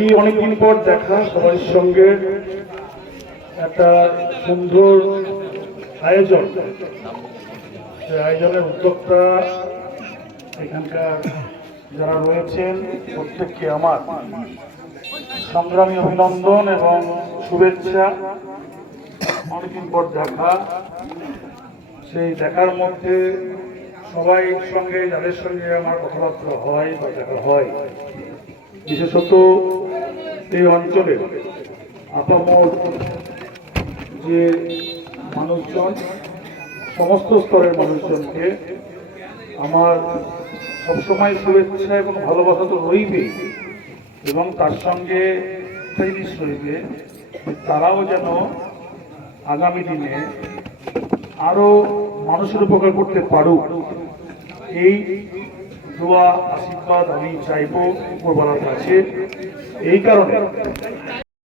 কি অনেকদিন পর দেখা সবার সঙ্গে, একটা সুন্দর আয়োজন। সেই আয়োজনের উদ্যোক্তা এখানকার যারা রয়েছেন প্রত্যেককে আমার সংগ্রামী অভিনন্দন এবং শুভেচ্ছা। অনেকদিন পর দেখা, সেই দেখার মধ্যে সবাই সঙ্গে যাদের সঙ্গে আমার কথাবার্তা হয় বা দেখা হয়, বিশেষত এই অঞ্চলে আপামর যে মানুষজন, সমস্ত স্তরের মানুষজনকে আমার সবসময় শুভেচ্ছা এবং ভালোবাসা তো রইবে, এবং তার সঙ্গে জিনিস রইবে তারাও যেন আগামী দিনে আরো মানুষের উপকার করতে পারুক, এই দোয়া আশীর্বাদ আমি চাইব উপরওয়ালার কাছে। এই কারণে